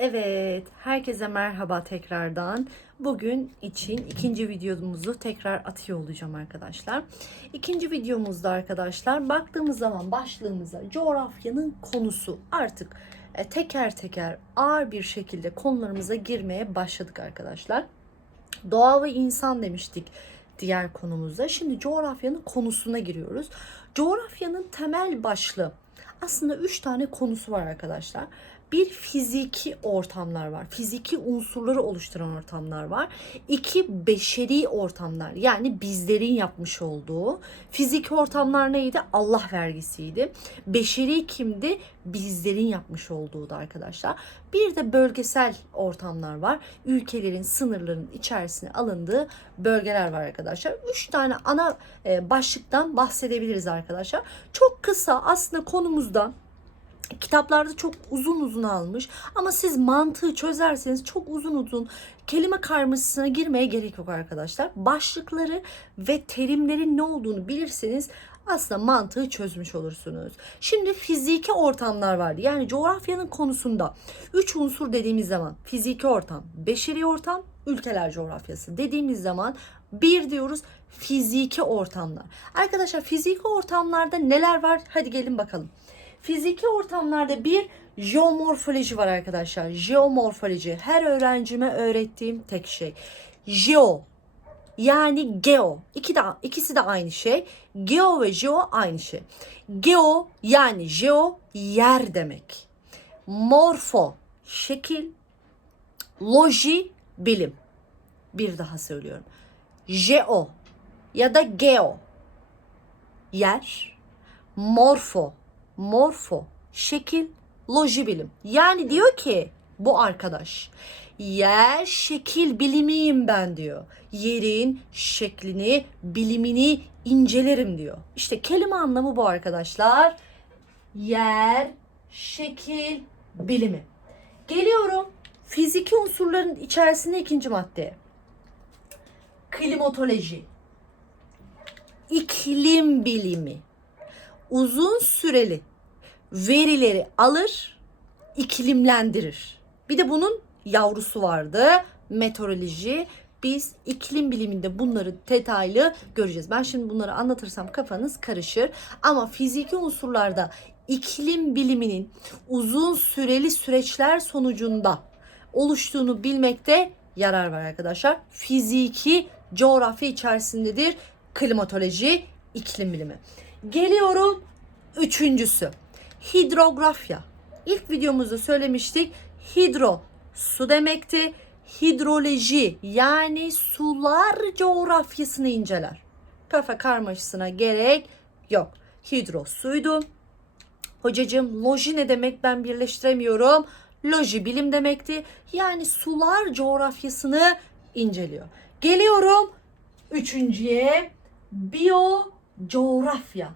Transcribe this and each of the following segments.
Evet, herkese merhaba tekrardan. Bugün için ikinci videomuzu tekrar atıyor olacağım arkadaşlar. İkinci videomuzda arkadaşlar baktığımız zaman başlığımıza coğrafyanın konusu artık e, teker teker ağır bir şekilde konularımıza girmeye başladık arkadaşlar. Doğa ve insan demiştik diğer konumuzda. Şimdi coğrafyanın konusuna giriyoruz. Coğrafyanın temel başlığı aslında üç tane konusu var arkadaşlar. Bir fiziki ortamlar var. Fiziki unsurları oluşturan ortamlar var. İki beşeri ortamlar. Yani bizlerin yapmış olduğu. Fiziki ortamlar neydi? Allah vergisiydi. Beşeri kimdi? Bizlerin yapmış olduğu da arkadaşlar. Bir de bölgesel ortamlar var. Ülkelerin sınırlarının içerisine alındığı bölgeler var arkadaşlar. Üç tane ana e, başlıktan bahsedebiliriz arkadaşlar. Çok kısa aslında konumuzda kitaplarda çok uzun uzun almış ama siz mantığı çözerseniz çok uzun uzun kelime karmaşasına girmeye gerek yok arkadaşlar. Başlıkları ve terimlerin ne olduğunu bilirseniz aslında mantığı çözmüş olursunuz. Şimdi fiziki ortamlar vardı. Yani coğrafyanın konusunda üç unsur dediğimiz zaman fiziki ortam, beşeri ortam, ülkeler coğrafyası dediğimiz zaman bir diyoruz fiziki ortamlar. Arkadaşlar fiziki ortamlarda neler var? Hadi gelin bakalım. Fiziki ortamlarda bir jeomorfoloji var arkadaşlar. Jeomorfoloji her öğrencime öğrettiğim tek şey. Jeo yani geo. İki de, ikisi de aynı şey. Geo ve jeo aynı şey. Geo yani jeo yer demek. Morfo şekil. Loji bilim. Bir daha söylüyorum. Jeo ya da geo yer. Morfo morfo, şekil, loji bilim. Yani diyor ki bu arkadaş yer şekil bilimiyim ben diyor. Yerin şeklini, bilimini incelerim diyor. İşte kelime anlamı bu arkadaşlar. Yer, şekil, bilimi. Geliyorum fiziki unsurların içerisinde ikinci maddeye. Klimatoloji. İklim bilimi uzun süreli verileri alır, iklimlendirir. Bir de bunun yavrusu vardı. Meteoroloji. Biz iklim biliminde bunları detaylı göreceğiz. Ben şimdi bunları anlatırsam kafanız karışır. Ama fiziki unsurlarda iklim biliminin uzun süreli süreçler sonucunda oluştuğunu bilmekte yarar var arkadaşlar. Fiziki coğrafya içerisindedir klimatoloji, iklim bilimi. Geliyorum üçüncüsü. Hidrografya. İlk videomuzda söylemiştik. Hidro su demekti. Hidroloji yani sular coğrafyasını inceler. Kafa karmaşasına gerek yok. Hidro suydu. Hocacığım loji ne demek ben birleştiremiyorum. Loji bilim demekti. Yani sular coğrafyasını inceliyor. Geliyorum üçüncüye. Biyo coğrafya.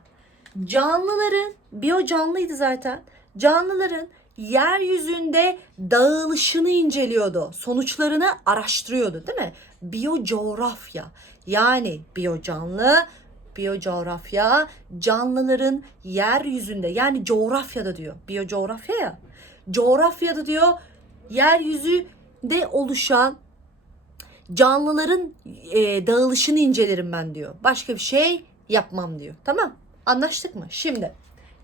Canlıların, biyo canlıydı zaten. Canlıların yeryüzünde dağılışını inceliyordu. Sonuçlarını araştırıyordu değil mi? Biyocoğrafya. Yani biyocanlı, biyocoğrafya canlıların yeryüzünde yani coğrafyada diyor. Biyocoğrafya ya. Coğrafyada diyor yeryüzünde oluşan canlıların e, dağılışını incelerim ben diyor. Başka bir şey yapmam diyor. Tamam anlaştık mı? Şimdi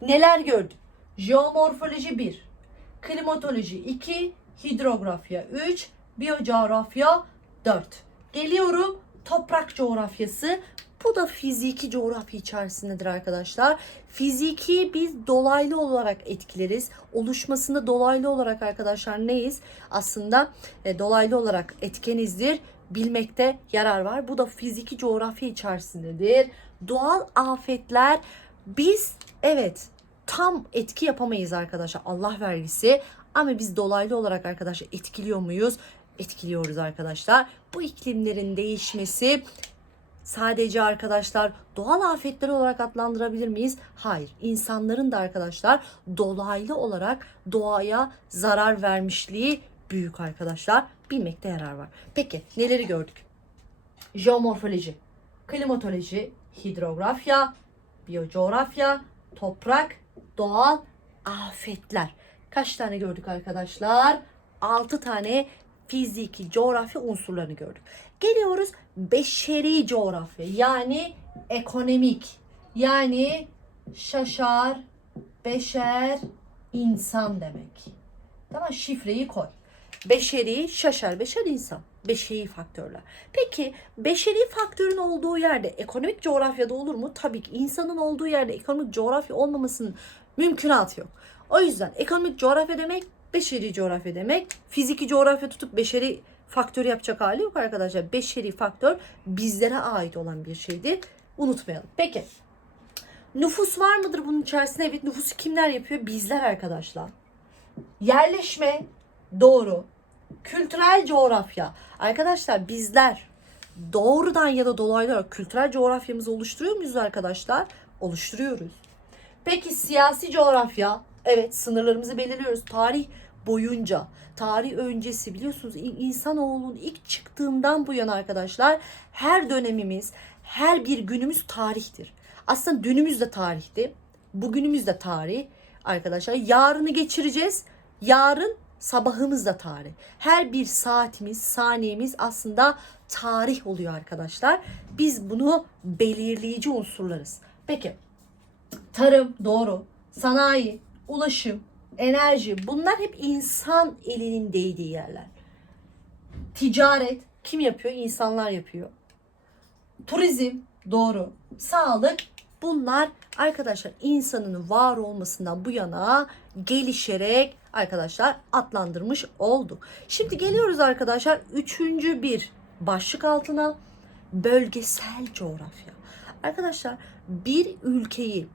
neler gördük? Jeomorfoloji 1, klimatoloji 2, hidrografya 3, biyocoğrafya 4. Geliyorum toprak coğrafyası. Bu da fiziki coğrafya içerisindedir arkadaşlar. Fiziki biz dolaylı olarak etkileriz. Oluşmasında dolaylı olarak arkadaşlar neyiz? Aslında e, dolaylı olarak etkenizdir. Bilmekte yarar var. Bu da fiziki coğrafya içerisindedir. Doğal afetler biz evet tam etki yapamayız arkadaşlar. Allah vergisi. Ama biz dolaylı olarak arkadaşlar etkiliyor muyuz? Etkiliyoruz arkadaşlar. Bu iklimlerin değişmesi sadece arkadaşlar doğal afetler olarak adlandırabilir miyiz? Hayır. İnsanların da arkadaşlar dolaylı olarak doğaya zarar vermişliği büyük arkadaşlar. Bilmekte yarar var. Peki neleri gördük? Jeomorfoloji, klimatoloji, hidrografya, biyocoğrafya, toprak, doğal afetler. Kaç tane gördük arkadaşlar? 6 tane fiziki coğrafya unsurlarını gördük. Geliyoruz beşeri coğrafya yani ekonomik yani şaşar, beşer, insan demek. Tamam şifreyi koy. Beşeri, şaşar, beşer insan. Beşeri faktörler. Peki beşeri faktörün olduğu yerde ekonomik coğrafyada olur mu? Tabii ki insanın olduğu yerde ekonomik coğrafya olmamasının mümkünatı yok. O yüzden ekonomik coğrafya demek beşeri coğrafya demek. Fiziki coğrafya tutup beşeri faktör yapacak hali yok arkadaşlar. Beşeri faktör bizlere ait olan bir şeydir. Unutmayalım. Peki nüfus var mıdır bunun içerisinde? Evet nüfusu kimler yapıyor? Bizler arkadaşlar. Yerleşme doğru. Kültürel coğrafya. Arkadaşlar bizler doğrudan ya da dolaylı olarak kültürel coğrafyamızı oluşturuyor muyuz arkadaşlar? Oluşturuyoruz. Peki siyasi coğrafya? Evet sınırlarımızı belirliyoruz. Tarih boyunca, tarih öncesi biliyorsunuz in- insanoğlunun ilk çıktığından bu yana arkadaşlar her dönemimiz, her bir günümüz tarihtir. Aslında dünümüz de tarihti. Bugünümüz de tarih arkadaşlar. Yarını geçireceğiz. Yarın sabahımız da tarih. Her bir saatimiz, saniyemiz aslında tarih oluyor arkadaşlar. Biz bunu belirleyici unsurlarız. Peki tarım doğru, sanayi, ulaşım, enerji bunlar hep insan elinin değdiği yerler. Ticaret kim yapıyor? İnsanlar yapıyor. Turizm doğru. Sağlık bunlar arkadaşlar insanın var olmasından bu yana gelişerek arkadaşlar adlandırmış olduk. Şimdi geliyoruz arkadaşlar üçüncü bir başlık altına bölgesel coğrafya. Arkadaşlar bir ülkeyi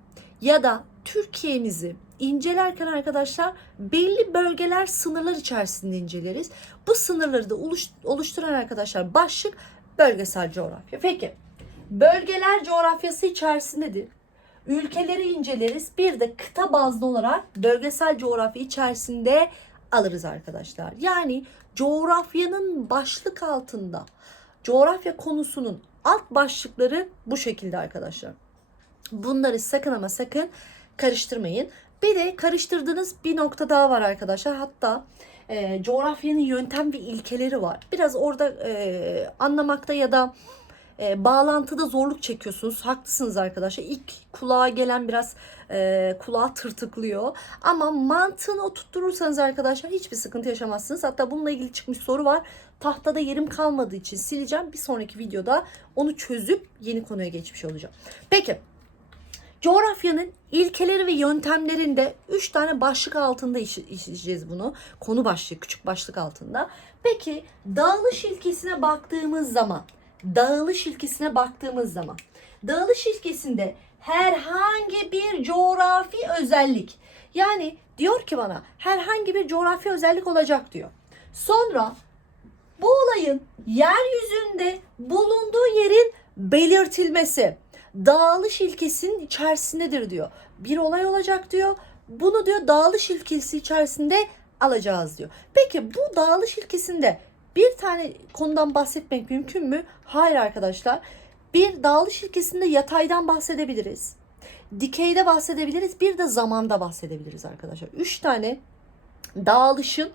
ya da Türkiye'mizi incelerken arkadaşlar belli bölgeler sınırlar içerisinde inceleriz. Bu sınırları da oluş- oluşturan arkadaşlar başlık bölgesel coğrafya. Peki bölgeler coğrafyası içerisindedir. Ülkeleri inceleriz. Bir de kıta bazlı olarak bölgesel coğrafya içerisinde alırız arkadaşlar. Yani coğrafyanın başlık altında coğrafya konusunun alt başlıkları bu şekilde arkadaşlar. Bunları sakın ama sakın karıştırmayın. Bir de karıştırdığınız bir nokta daha var arkadaşlar. Hatta e, coğrafyanın yöntem ve ilkeleri var. Biraz orada e, anlamakta ya da e, bağlantıda zorluk çekiyorsunuz. Haklısınız arkadaşlar. İlk kulağa gelen biraz e, kulağa tırtıklıyor. Ama mantığını oturturursanız arkadaşlar hiçbir sıkıntı yaşamazsınız. Hatta bununla ilgili çıkmış soru var. Tahtada yerim kalmadığı için sileceğim. Bir sonraki videoda onu çözüp yeni konuya geçmiş olacağım. Peki. Coğrafyanın ilkeleri ve yöntemlerinde 3 tane başlık altında iş- işleyeceğiz bunu. Konu başlığı, küçük başlık altında. Peki dağılış ilkesine baktığımız zaman, dağılış ilkesine baktığımız zaman, dağılış ilkesinde herhangi bir coğrafi özellik, yani diyor ki bana herhangi bir coğrafi özellik olacak diyor. Sonra bu olayın yeryüzünde bulunduğu yerin belirtilmesi dağılış ilkesinin içerisindedir diyor. Bir olay olacak diyor. Bunu diyor dağılış ilkesi içerisinde alacağız diyor. Peki bu dağılış ilkesinde bir tane konudan bahsetmek mümkün mü? Hayır arkadaşlar. Bir dağılış ilkesinde yataydan bahsedebiliriz. Dikeyde bahsedebiliriz. Bir de zamanda bahsedebiliriz arkadaşlar. Üç tane dağılışın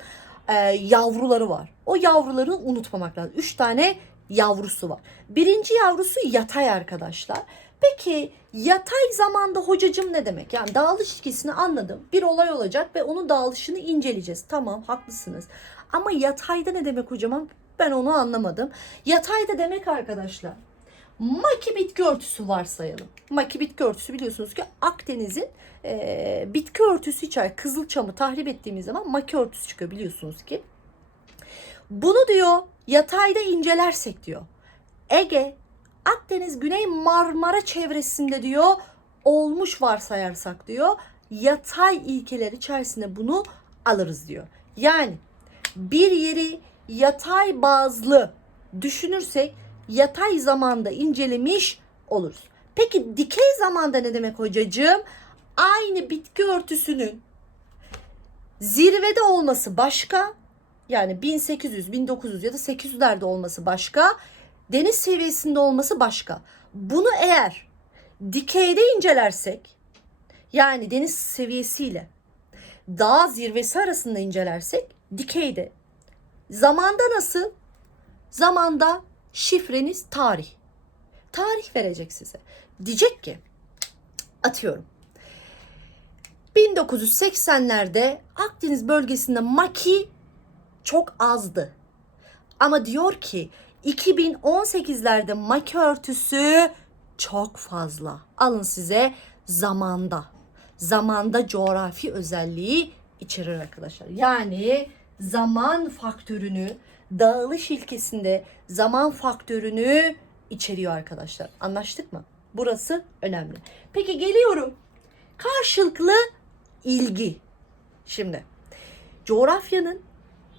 e, yavruları var. O yavruları unutmamak lazım. Üç tane yavrusu var. Birinci yavrusu yatay arkadaşlar. Peki yatay zamanda hocacım ne demek? Yani dağılış ilkesini anladım. Bir olay olacak ve onun dağılışını inceleyeceğiz. Tamam haklısınız. Ama yatayda ne demek hocam? Ben onu anlamadım. Yatayda demek arkadaşlar. Maki bitki örtüsü varsayalım. Maki bitki örtüsü biliyorsunuz ki Akdeniz'in e, bitki örtüsü içer. Kızılçamı tahrip ettiğimiz zaman maki örtüsü çıkıyor biliyorsunuz ki. Bunu diyor yatayda incelersek diyor. Ege, Akdeniz, Güney Marmara çevresinde diyor olmuş varsayarsak diyor yatay ilkeler içerisinde bunu alırız diyor. Yani bir yeri yatay bazlı düşünürsek yatay zamanda incelemiş oluruz. Peki dikey zamanda ne demek hocacığım? Aynı bitki örtüsünün zirvede olması başka. Yani 1800, 1900 ya da 800'lerde olması başka. Deniz seviyesinde olması başka. Bunu eğer dikeyde incelersek yani deniz seviyesiyle dağ zirvesi arasında incelersek dikeyde. Zamanda nasıl? Zamanda şifreniz tarih. Tarih verecek size. Diyecek ki atıyorum. 1980'lerde Akdeniz bölgesinde maki çok azdı. Ama diyor ki 2018'lerde maki örtüsü çok fazla. Alın size zamanda. Zamanda coğrafi özelliği içerir arkadaşlar. Yani zaman faktörünü dağılış ilkesinde zaman faktörünü içeriyor arkadaşlar. Anlaştık mı? Burası önemli. Peki geliyorum. Karşılıklı ilgi. Şimdi coğrafyanın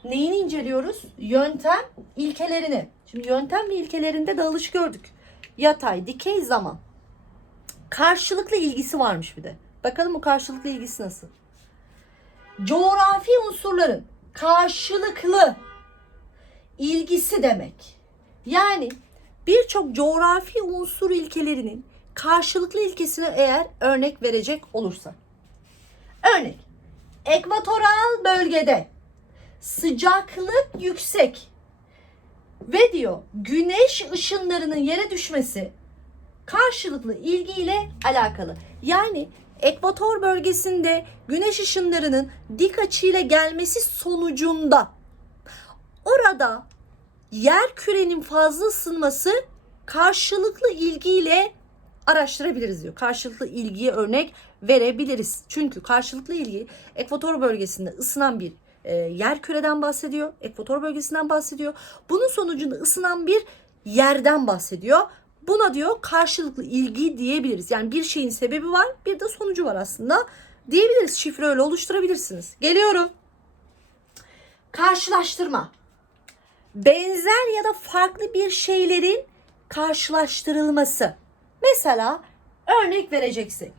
neyini inceliyoruz? Yöntem ilkelerini. Şimdi yöntem ve ilkelerinde dağılış gördük. Yatay, dikey, zaman. Karşılıklı ilgisi varmış bir de. Bakalım bu karşılıklı ilgisi nasıl? Coğrafi unsurların karşılıklı ilgisi demek. Yani birçok coğrafi unsur ilkelerinin karşılıklı ilkesine eğer örnek verecek olursa. Örnek. Ekvatoral bölgede sıcaklık yüksek ve diyor güneş ışınlarının yere düşmesi karşılıklı ilgiyle alakalı. Yani ekvator bölgesinde güneş ışınlarının dik açıyla gelmesi sonucunda orada yer kürenin fazla ısınması karşılıklı ilgiyle araştırabiliriz diyor. Karşılıklı ilgiye örnek verebiliriz. Çünkü karşılıklı ilgi ekvator bölgesinde ısınan bir e, yer küreden bahsediyor. Ekvator bölgesinden bahsediyor. Bunun sonucunda ısınan bir yerden bahsediyor. Buna diyor karşılıklı ilgi diyebiliriz. Yani bir şeyin sebebi var, bir de sonucu var aslında diyebiliriz. Şifre öyle oluşturabilirsiniz. Geliyorum. Karşılaştırma. Benzer ya da farklı bir şeylerin karşılaştırılması. Mesela örnek vereceksek.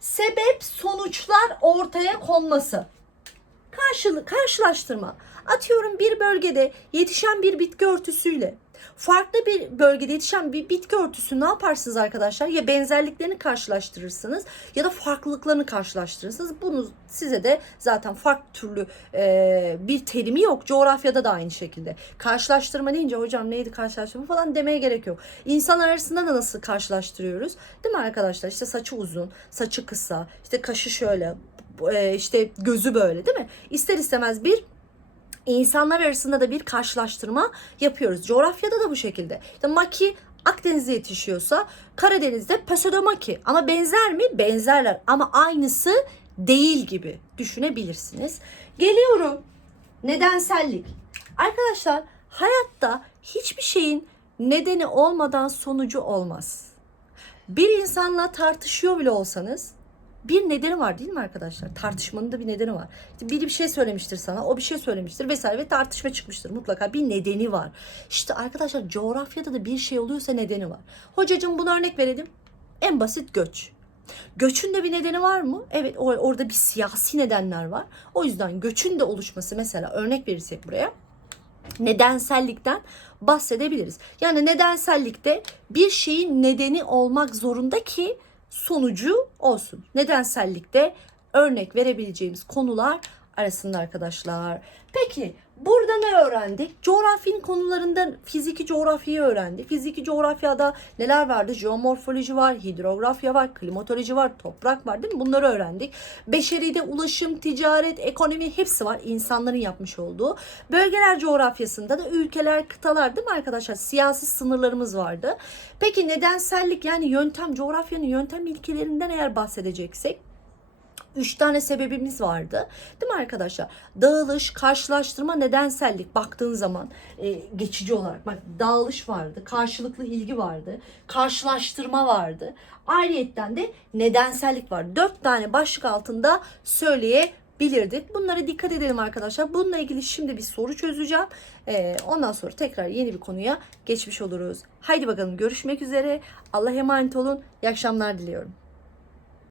Sebep sonuçlar ortaya konması. Karşılık karşılaştırma. Atıyorum bir bölgede yetişen bir bitki örtüsüyle farklı bir bölgede yetişen bir bitki örtüsü ne yaparsınız arkadaşlar? Ya benzerliklerini karşılaştırırsınız ya da farklılıklarını karşılaştırırsınız. Bunu size de zaten farklı türlü e, bir terimi yok. Coğrafyada da aynı şekilde. Karşılaştırma deyince hocam neydi karşılaştırma falan demeye gerek yok. İnsan arasında da nasıl karşılaştırıyoruz? Değil mi arkadaşlar? İşte saçı uzun, saçı kısa, işte kaşı şöyle, e, işte gözü böyle değil mi? İster istemez bir insanlar arasında da bir karşılaştırma yapıyoruz. Coğrafyada da bu şekilde. İşte maki Akdeniz'de yetişiyorsa Karadeniz'de Pseudomaki. Ama benzer mi? Benzerler ama aynısı değil gibi düşünebilirsiniz. Geliyorum. Nedensellik. Arkadaşlar hayatta hiçbir şeyin nedeni olmadan sonucu olmaz. Bir insanla tartışıyor bile olsanız bir nedeni var değil mi arkadaşlar? Tartışmanın da bir nedeni var. İşte biri bir şey söylemiştir sana, o bir şey söylemiştir vesaire ve tartışma çıkmıştır. Mutlaka bir nedeni var. İşte arkadaşlar coğrafyada da bir şey oluyorsa nedeni var. Hocacığım bunu örnek verelim. En basit göç. Göçün de bir nedeni var mı? Evet or- orada bir siyasi nedenler var. O yüzden göçün de oluşması mesela örnek verirsek buraya nedensellikten bahsedebiliriz. Yani nedensellikte bir şeyin nedeni olmak zorunda ki sonucu olsun. Nedensellikte örnek verebileceğimiz konular arasında arkadaşlar. Peki burada ne öğrendik? Coğrafyanın konularında fiziki coğrafyayı öğrendik. Fiziki coğrafyada neler vardı? Jeomorfoloji var, hidrografya var, klimatoloji var, toprak var değil mi? Bunları öğrendik. Beşeride ulaşım, ticaret, ekonomi hepsi var. insanların yapmış olduğu. Bölgeler coğrafyasında da ülkeler, kıtalar değil mi arkadaşlar? Siyasi sınırlarımız vardı. Peki nedensellik yani yöntem, coğrafyanın yöntem ilkelerinden eğer bahsedeceksek Üç tane sebebimiz vardı. Değil mi arkadaşlar? Dağılış, karşılaştırma, nedensellik baktığın zaman e, geçici olarak bak dağılış vardı, karşılıklı ilgi vardı, karşılaştırma vardı. Ayrıyetten de nedensellik var. Dört tane başlık altında söyleyebilirdik. Bunlara dikkat edelim arkadaşlar. Bununla ilgili şimdi bir soru çözeceğim. Ee, ondan sonra tekrar yeni bir konuya geçmiş oluruz. Haydi bakalım görüşmek üzere. Allah'a emanet olun. İyi akşamlar diliyorum.